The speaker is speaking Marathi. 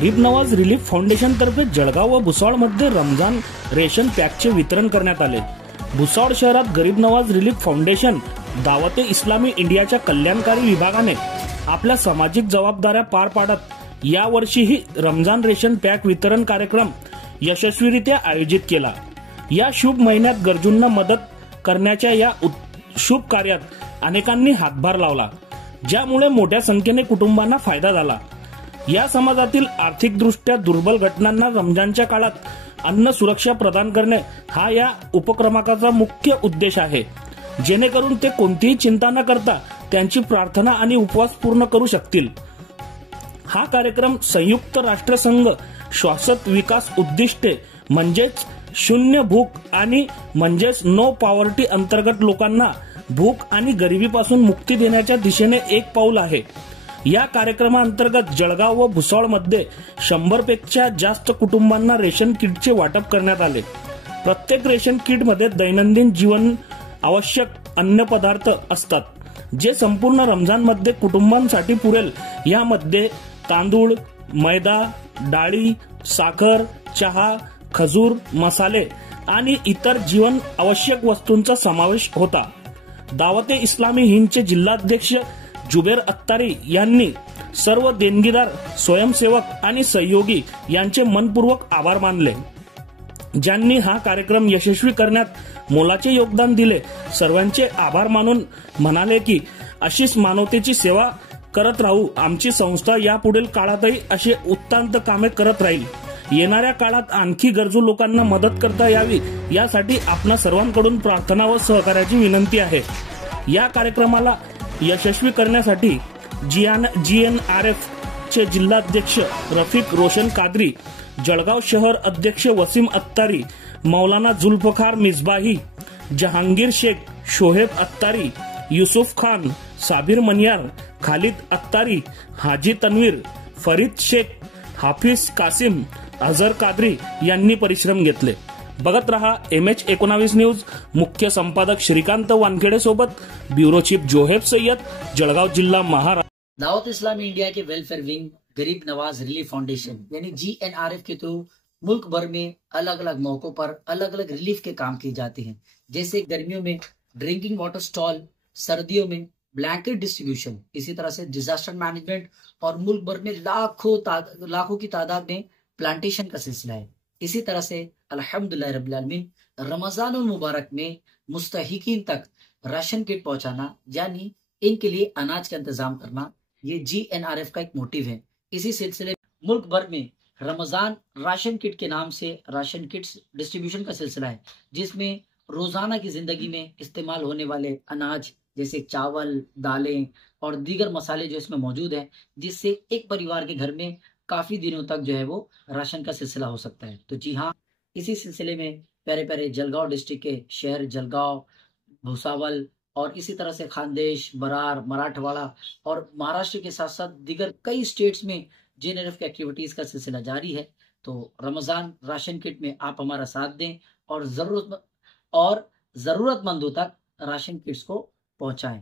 गरीब नवाज रिलीफ फाउंडेशन तर्फे जळगाव व भुसावळमध्ये रमजान रेशन पॅकचे वितरण करण्यात आले। भुसावळ शहरात गरीब नवाज रिलीफ फाउंडेशन दावते इस्लामी इंडियाच्या कल्याणकारी विभागाने आपल्या सामाजिक जबाबदाऱ्या पार पाडत यावर्षीही रमजान रेशन पॅक वितरण कार्यक्रम यशस्वीरित्या आयोजित केला। या शुभ महिन्यात गरजूंना मदत करण्याच्या या शुभ कार्यात अनेकांनी हातभार लावला, ज्यामुळे मोठ्या संख्येने कुटुंबांना फायदा झाला। या समाजातील आर्थिकदृष्ट्या दुर्बल घटकांना रमजानच्या काळात अन्न सुरक्षा प्रदान करणे हा या उपक्रमाचा मुख्य उद्देश आहे, जेणेकरून ते कोणतीही चिंता न करता त्यांची प्रार्थना आणि उपवास पूर्ण करू शकतील। हा कार्यक्रम संयुक्त राष्ट्रसंघ शाश्वत विकास उद्दिष्टे म्हणजेच शून्य भूक आणि म्हणजेच नो पॉवर्टी अंतर्गत लोकांना भूक आणि गरिबीपासून मुक्ती देण्याच्या दिशेने एक पाऊल आहे। या कार्यक्रमाअंतर्गत जळगाव व भुसावळमध्ये 100 पेक्षा जास्त कुटुंबांना रेशन किटचे वाटप करण्यात आले। प्रत्येक रेशन किटमध्ये दैनंदिन जीवन आवश्यक अन्न पदार्थ असतात, जे संपूर्ण रमजानमध्ये कुटुंबांसाठी पुरेल। यामध्ये तांदूळ, मैदा, डाळी, साखर, चहा, खजूर, मसाले आणि इतर जीवन आवश्यक वस्तूंचा समावेश होता। दावते इस्लामी हिंदचे जिल्हाध्यक्ष जुबेर अत्तारी यांनी सर्व देणगीदार, स्वयंसेवक आणि सहयोगी यांचे मनपूर्वक आभार मानले, ज्यांनी हा कार्यक्रम यशस्वी करण्यात मोलाचे योगदान दिले। सर्वांचे आभार मानून म्हणाले की अशीच मानवतेची सेवा करत राहू। आमची संस्था यापुढील काळातही असे उत्तम कामे करत राहील। येणाऱ्या काळात आणखी गरजू लोकांना मदत करता यावी, यासाठी आपणा सर्वांकडून प्रार्थना व सहकार्याची विनंती आहे। या कार्यक्रमाला यशस्वी करण्यासाठी GNRF चे जिल्हाध्यक्ष रफिक रोशन कादरी, जळगाव शहर अध्यक्ष वसीम अत्तारी, मौलाना जुल्फकार मिसबाही, जहांगीर शेख, शोहेब अत्तारी, युसुफ खान, साबिर मनियार, खालिद अत्तारी, हाजी तन्वीर, फरीद शेख, हाफिज कासिम, अझर कादरी यांनी परिश्रम घेतले। बघत रहा MH19 न्यूज। मुख्य संपादक श्रीकांत वानखेडे सोबत ब्युरो चीफ जोहेब सय्यद, जळगाव जिल्हा, महाराष्ट्र। दावत इस्लामी इंडिया के वेलफेयर विंग गरीब नवाज रिलीफ फाउंडेशन यानी GNRF के थ्रू मुल्क भर में अलग अलग मौकों पर अलग अलग रिलीफ के काम किए जाते हैं, जैसे गर्मियों में ड्रिंकिंग वाटर स्टॉल, सर्दियों में ब्लैंकेट डिस्ट्रीब्यूशन, इसी तरह से डिजास्टर मैनेजमेंट और मुल्क भर में लाखों की तादाद में प्लांटेशन का सिलसिला है। इसी तरह से अल्हम्दुलिल्लाह रब्बिल आलमीन रमजान मुबारक में मुस्तहिकीन तक राशन किट पहुंचाना, यानी इनके लिए अनाज का इंतजाम करना, ये GNRF का एक मोटिव है। इसी सिलसिले में मुल्क भर में रमजान राशन किट के नाम से राशन किट्स डिस्ट्रीब्यूशन का सिलसिला है, जिसमें रोजाना की जिंदगी में इस्तेमाल होने वाले अनाज जैसे चावल, दालें और दीगर मसाले जो इसमें मौजूद है, जिससे एक परिवार के घर में काफी दिनों तक जो है वो राशन का सिलसिला हो सकता है। तो जी हाँ, इसी सिलसिले में प्यारे प्यारे जलगांव डिस्ट्रिक्ट के शहर जलगांव, भुसावल और इसी तरह से खानदेश, बरार, मराठवाड़ा और महाराष्ट्र के साथ साथ दीगर कई स्टेट्स में GNRF की एक्टिविटीज का सिलसिला जारी है। तो रमजान राशन किट में आप हमारा साथ दें और जरूरतमंदों तक राशन किट्स को पहुंचाएं।